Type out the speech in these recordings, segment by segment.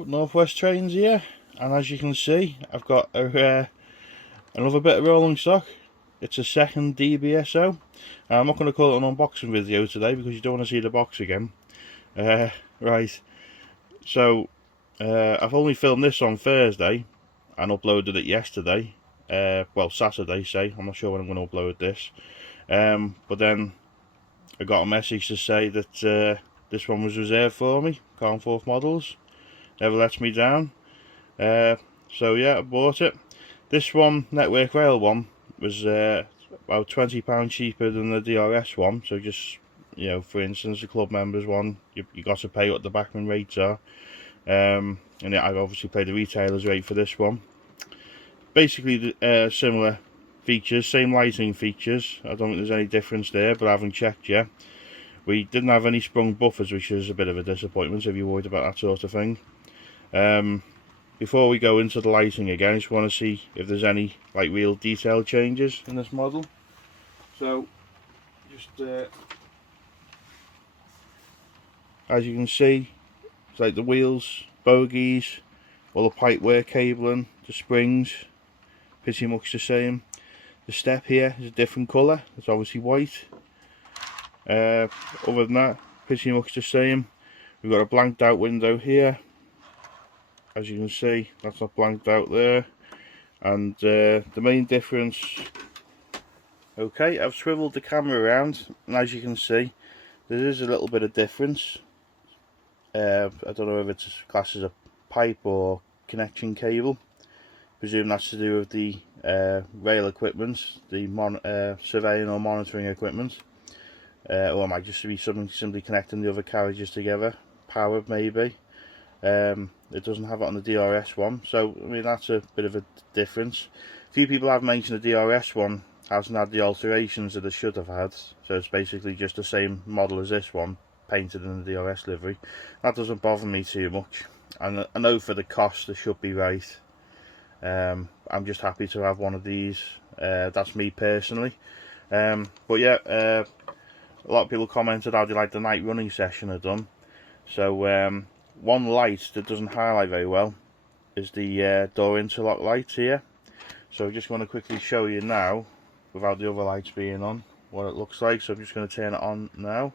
Hello, Northwest Trains here, and as you can see I've got another bit of rolling stock. It's a second dbso. I'm not going to call it an unboxing video today because you don't want to see the box again. Right, so I've only filmed this on Thursday and uploaded it yesterday, well Saturday say, I'm not sure when I'm going to upload this, but then I got a message to say that this one was reserved for me, Carnforth models. Never lets me down. So yeah, I bought it. This one, Network Rail one, was about £20 cheaper than the DRS one. So just, you know, for instance, the club members one, you got to pay what the Bachmann rates are. And yeah, I've obviously paid the retailer's rate for this one. Basically, similar features, same lighting features. I don't think there's any difference there, but I haven't checked yet. We didn't have any sprung buffers, which is a bit of a disappointment if you're worried about that sort of thing. Before we go into the lighting again, I just want to see if there's any like real detail changes in this model. So just as you can see, it's like the wheels, bogies, all the pipework cabling, the springs, pretty much the same. The step here is a different colour, it's obviously white. Other than that, pretty much the same. We've got a blanked out window here. As you can see, that's not blanked out there. And the main difference, okay, I've swiveled the camera around, and as you can see, there is a little bit of difference. I don't know if it's classed as a pipe or connection cable. Presume that's to do with the rail equipment, the surveying or monitoring equipment. Or it might just be something simply connecting the other carriages together, powered maybe. It doesn't have it on the DRS one, so I mean that's a bit of a difference. A few people have mentioned the DRS one hasn't had the alterations that it should have had, so it's basically just the same model as this one, painted in the DRS livery. That doesn't bother me too much, and I know for the cost they should be right. I'm just happy to have one of these. That's me personally. But yeah, a lot of people commented how they like the night running session I've done. So one light that doesn't highlight very well is the door interlock lights here. So I'm just going to quickly show you now, without the other lights being on, what it looks like. So I'm just going to turn it on now.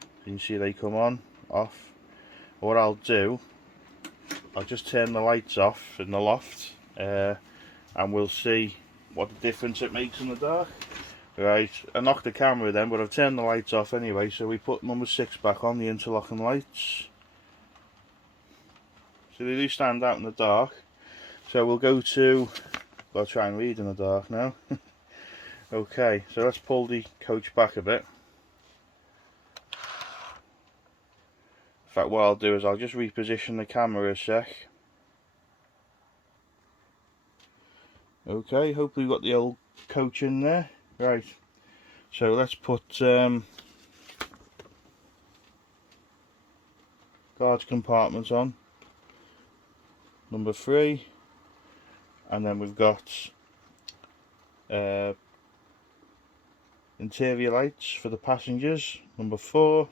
So you can see they come on, off. What I'll do, I'll just turn the lights off in the loft, and we'll see what the difference it makes in the dark. Right, I knocked the camera then, but I've turned the lights off anyway, so we put number 6 back on, the interlocking lights. So they do stand out in the dark. So we'll go to, I'll try and read in the dark now. Okay, so let's pull the coach back a bit. In fact, what I'll do is I'll just reposition the camera a sec. Okay, hopefully we've got the old coach in there. Right, so let's put guards compartment on, number 3, and then we've got interior lights for the passengers, number 4.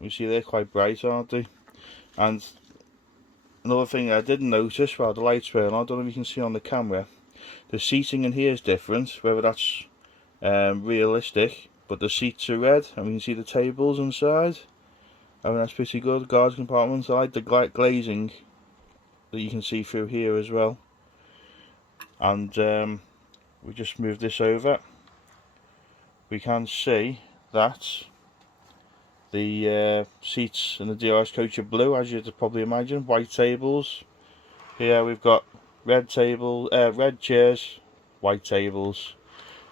You see they're quite bright, aren't they? And another thing I didn't notice while the lights were on, I don't know if you can see on the camera, the seating in here is different, whether that's realistic, but the seats are red and we can see the tables inside. I mean, that's pretty good. Guards compartments, I like the glazing that you can see through here as well. And we just move this over. We can see that the seats in the DRS coach are blue, as you'd probably imagine. White tables. Here we've got red chairs, white tables.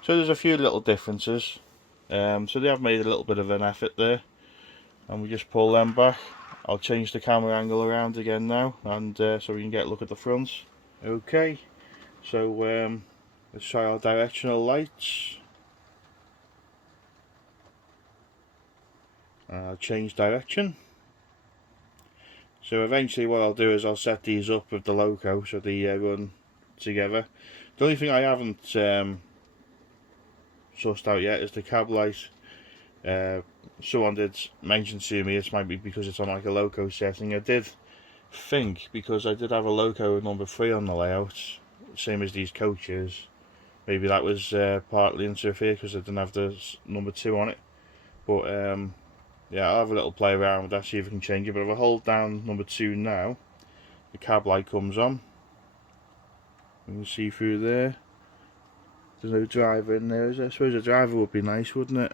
So there's a few little differences. So they have made a little bit of an effort there, and we just pull them back. I'll change the camera angle around again now, and so we can get a look at the front. Okay, so let's try our directional lights. Change direction. So eventually what I'll do is I'll set these up with the loco so they run together. The only thing I haven't sussed out yet is the cab light. Someone did mention to me it might be because it's on like a loco setting. I did think, because I did have a loco number 3 on the layout, same as these coaches, maybe that was partly interfered because I didn't have the number 2 on it. But yeah, I'll have a little play around with that, see if I can change it. But if I hold down number 2 now, the cab light comes on. You can see through there. There's no driver in there, is there? I suppose a driver would be nice, wouldn't it?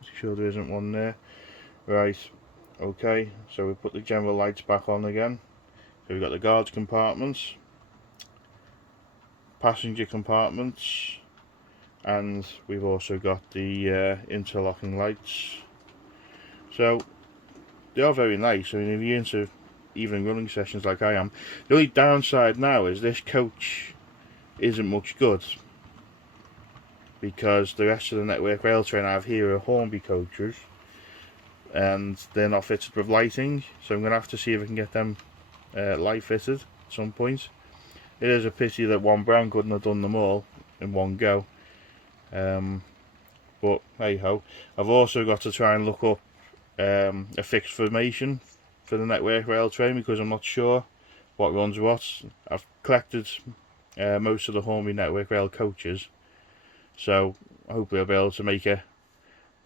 Make sure there isn't one there. Right, okay, so we put the general lights back on again. So we've got the guards compartments, passenger compartments, and we've also got the interlocking lights. So they are very nice. I mean, if you're into evening running sessions like I am, the only downside now is this coach isn't much good, because the rest of the network rail train I have here are Hornby coaches, and they're not fitted with lighting, so I'm going to have to see if I can get them light fitted at some point. It is a pity that one brand couldn't have done them all in one go, but hey ho. I've also got to try and look up a fixed formation for the network rail train, because I'm not sure what runs what. I've collected most of the Hornby network rail coaches, so hopefully I'll be able to make a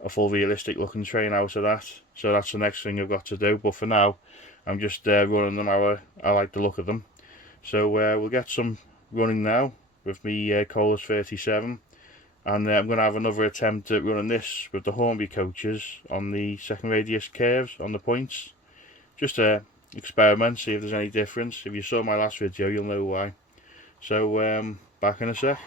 full realistic looking train out of that. So that's the next thing I've got to do, but for now I'm just running them how I like the look of them. So we'll get some running now with me Colas 37, and I'm going to have another attempt at running this with the Hornby coaches on the second radius curves on the points, just to experiment, see if there's any difference. If you saw my last video you'll know why. So back in a sec.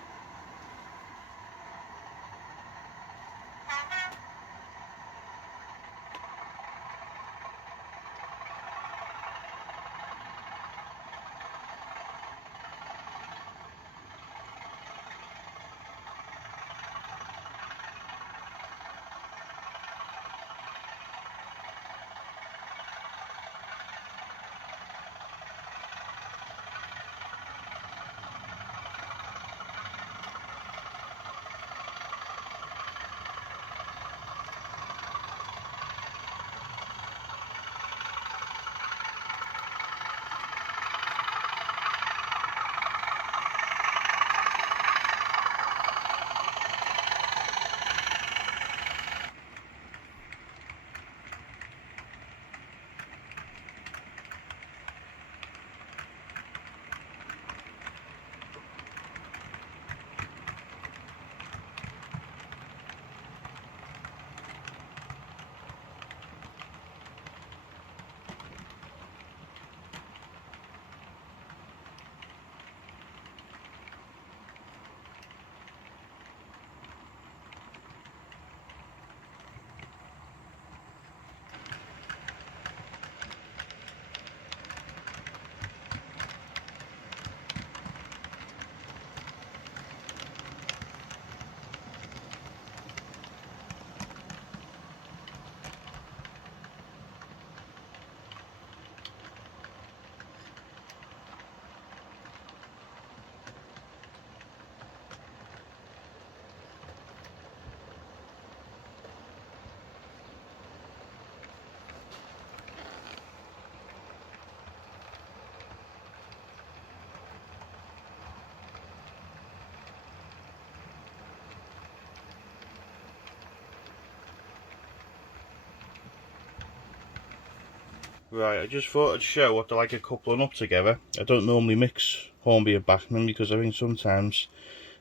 Right, I just thought I'd show what they're like a coupling up together. I don't normally mix Hornby and Bachmann because I think sometimes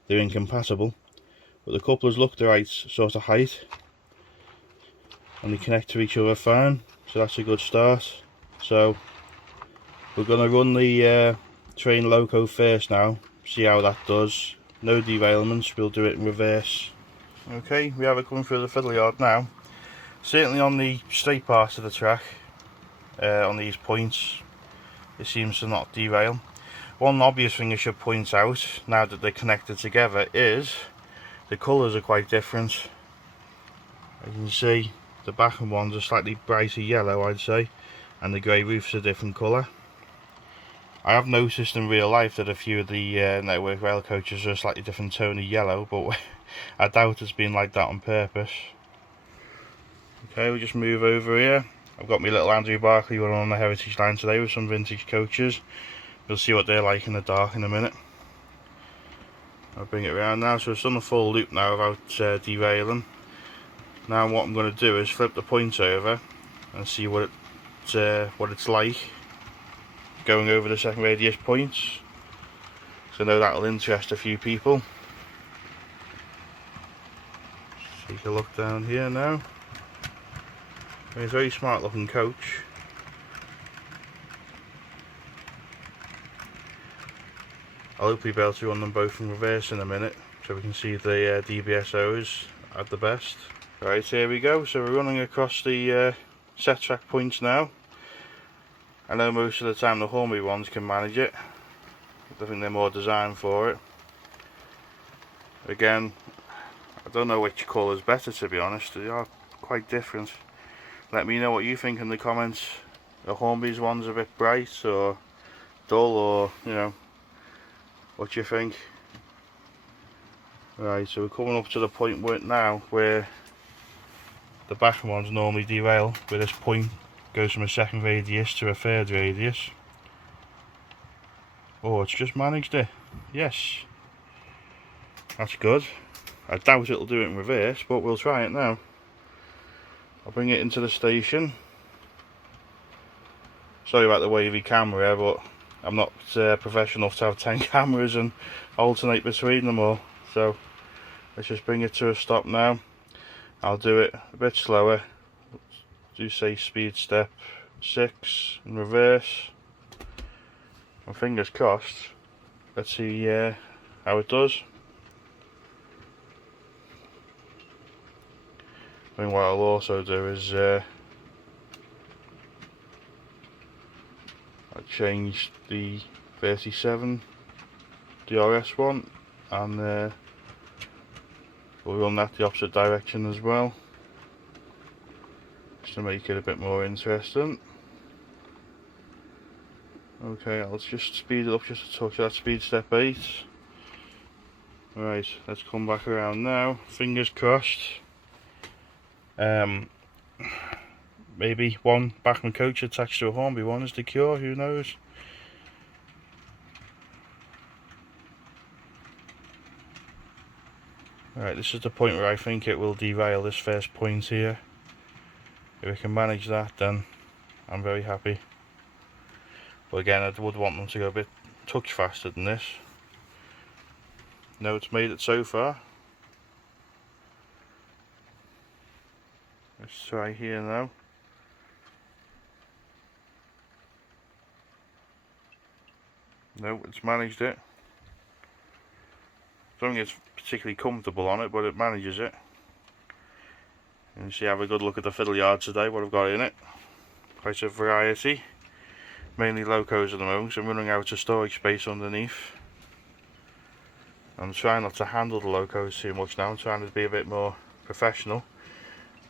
they're incompatible, but the couplers look the right sort of height and they connect to each other fine, so that's a good start. So we're going to run the train loco first now, see how that does. No derailments, we'll do it in reverse. Okay, we have it coming through the fiddle yard now. Certainly on the straight part of the track, on these points, it seems to not derail. One obvious thing I should point out, now that they're connected together, is the colours are quite different. You can see the Bachmann ones are slightly brighter yellow, I'd say, and the grey roof's a different colour. I have noticed in real life that a few of the network rail coaches are a slightly different tone of yellow, but I doubt it's been like that on purpose. Okay, we'll just move over here. I've got my little Andrew Barclay one on the Heritage line today with some vintage coaches. You'll see what they're like in the dark in a minute. I'll bring it around now, so it's done a full loop now without derailing. Now what I'm going to do is flip the point over and see what it's like going over the second radius points. So I know that'll interest a few people. Take a look down here now. It's a very smart looking coach. I'll hopefully be able to run them both in reverse in a minute so we can see the dbso's at the best. Right, here we go. So we're running across the set track points now. I know most of the time the Hornby ones can manage it. I think they're more designed for it. Again, I don't know which colour is better, to be honest. They are quite different. Let me know what you think in the comments. The Hornby's one's a bit bright or dull, or you know, what you think. Right, so we're coming up to the point where the Bachmann ones normally derail, where this point goes from a second radius to a third radius. Oh, it's just managed it. Yes, that's good. I doubt it'll do it in reverse, but we'll try it now. I'll bring it into the station. Sorry about the wavy camera, but I'm not professional enough to have 10 cameras and alternate between them all. So let's just bring it to a stop now. I'll do it a bit slower. Do say speed step 6 in reverse. And fingers crossed. Let's see how it does. I think what I'll also do is I'll change the 37 DRS one, and we'll run that the opposite direction as well, just to make it a bit more interesting. Okay, I'll just speed it up just to touch that speed step 8. Right, let's come back around now. Fingers crossed. Maybe one Bachmann coach attached to a Hornby one is the cure, who knows. Right, this is the point where I think it will derail, this first point here. If we can manage that, then I'm very happy. But again, I would want them to go a bit touch faster than this. No, it's made it so far. Let's try here now. No, it's managed it. I don't think it's particularly comfortable on it, but it manages it. And see, have a good look at the fiddle yard today, what I've got in it. Quite a variety. Mainly locos at the moment, so I'm running out of storage space underneath. I'm trying not to handle the locos too much now. I'm trying to be a bit more professional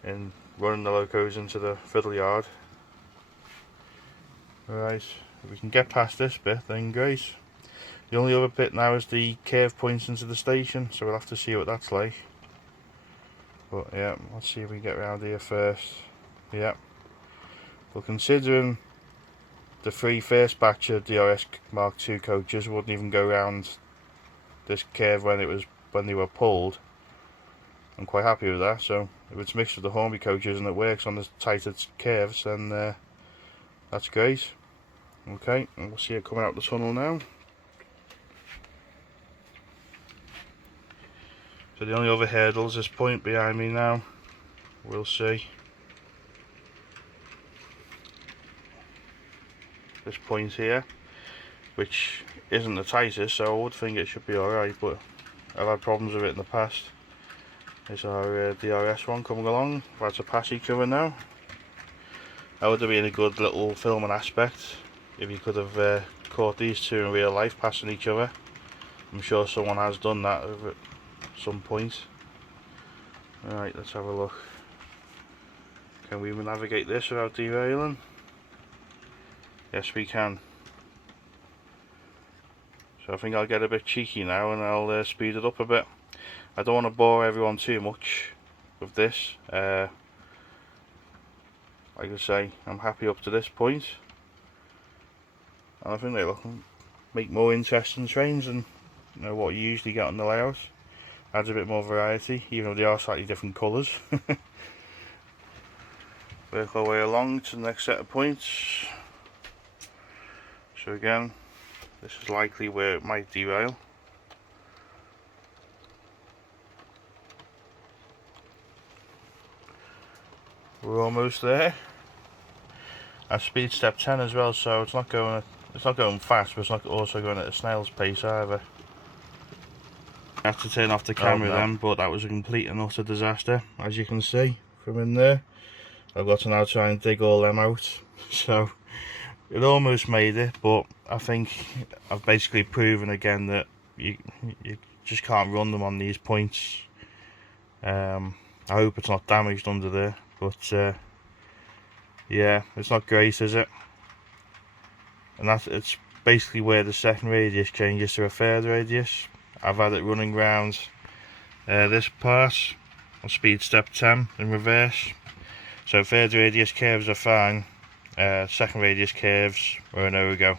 in running the locos into the fiddle yard. Right, if we can get past this bit, then great. The only other bit now is the curve points into the station, so we'll have to see what that's like. But yeah, let's see if we can get around here first. Yeah, but considering the 3 first batch of DRS Mark II coaches wouldn't even go around this curve when they were pulled, I'm quite happy with that. So if it's mixed with the Hornby coaches and it works on the tighter curves, then that's great. Okay, and we'll see it coming out the tunnel now. So the only other hurdle is this point behind me now. We'll see. This point here, which isn't the tightest, so I would think it should be alright, but I've had problems with it in the past. There's our DRS one coming along. I've had to pass each other now. That would have been a good little filming aspect if you could have caught these two in real life passing each other. I'm sure someone has done that at some point. Alright, let's have a look. Can we navigate this without derailing? Yes, we can. So I think I'll get a bit cheeky now and I'll speed it up a bit. I don't want to bore everyone too much with this. like I say, I'm happy up to this point, and I think they make more interesting trains than what you usually get on the layout. Adds a bit more variety, even though they are slightly different colours. Work our way along to the next set of points. So again, this is likely where it might derail. We're almost there. At speed step 10 as well, so it's not going fast, but it's not also going at a snail's pace either. I have to turn off the camera then, but that was a complete and utter disaster, as you can see from in there. I've got to now try and dig all them out. So it almost made it, but I think I've basically proven again that you just can't run them on these points. I hope it's not damaged under there, but yeah, it's not great, is it? And it's basically where the second radius changes to a third radius. I've had it running round this part on speed step 10 in reverse. So third radius curves are fine, second radius curves were a no-go.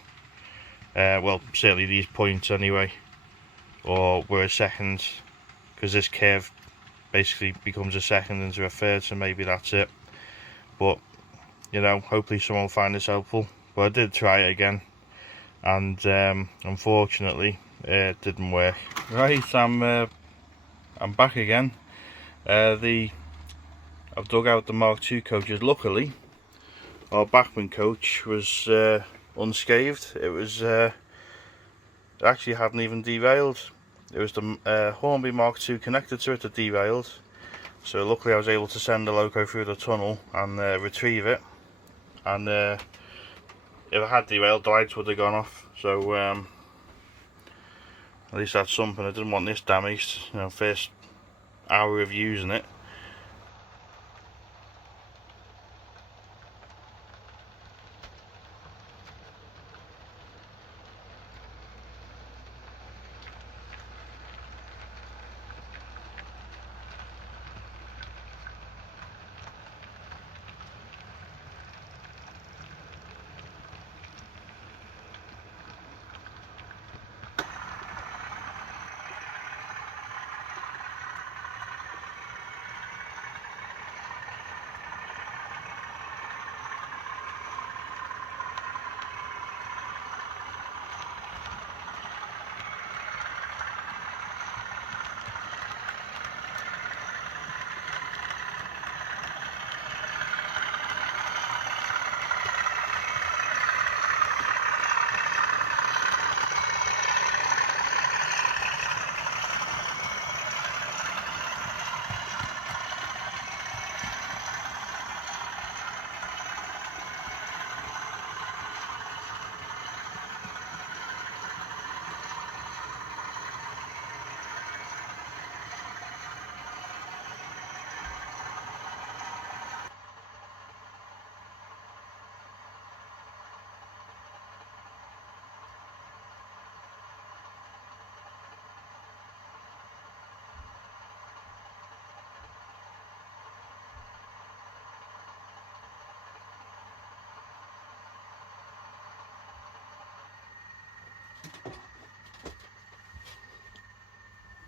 Well, certainly these points anyway, or were a second, because this curve basically becomes a second into a third, so maybe that's it. But hopefully someone will find this helpful. But I did try it again, and unfortunately it didn't work. Right, I'm back again. I've dug out the Mark II coaches. Luckily, our Bachmann coach was unscathed. It actually hadn't even derailed. It was the Hornby Mark II connected to it that derailed. So luckily I was able to send the loco through the tunnel and retrieve it. And if it had derailed, the lights would have gone off. So at least that's something. I didn't want this damaged, first hour of using it.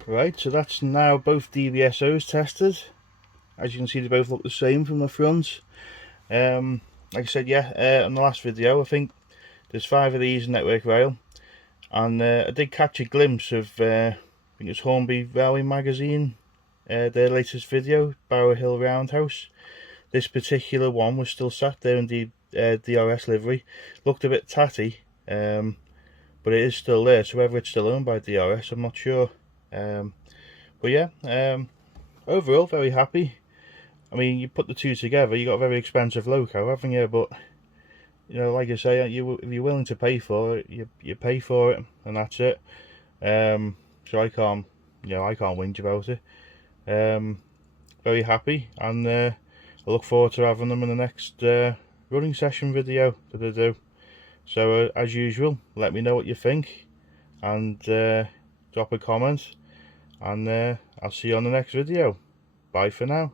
Right, so that's now both dbso's tested. As you can see, they both look the same from the front. Like I said, yeah, on the last video, I think there's 5 of these in network rail, and I did catch a glimpse of I think it's Hornby Railway Magazine, their latest video, Barrow Hill Roundhouse. This particular one was still sat there in the DRS livery. Looked a bit tatty, but it is still there, so whether it's still owned by DRS, I'm not sure. But yeah, overall very happy. I mean, you put the two together, you got a very expensive loco, haven't you? But like I say, if you're willing to pay for it, you pay for it, and that's it. So I can't whinge about it. Very happy, and I look forward to having them in the next running session video that I do. So as usual, let me know what you think, and drop a comment, and I'll see you on the next video. Bye for now.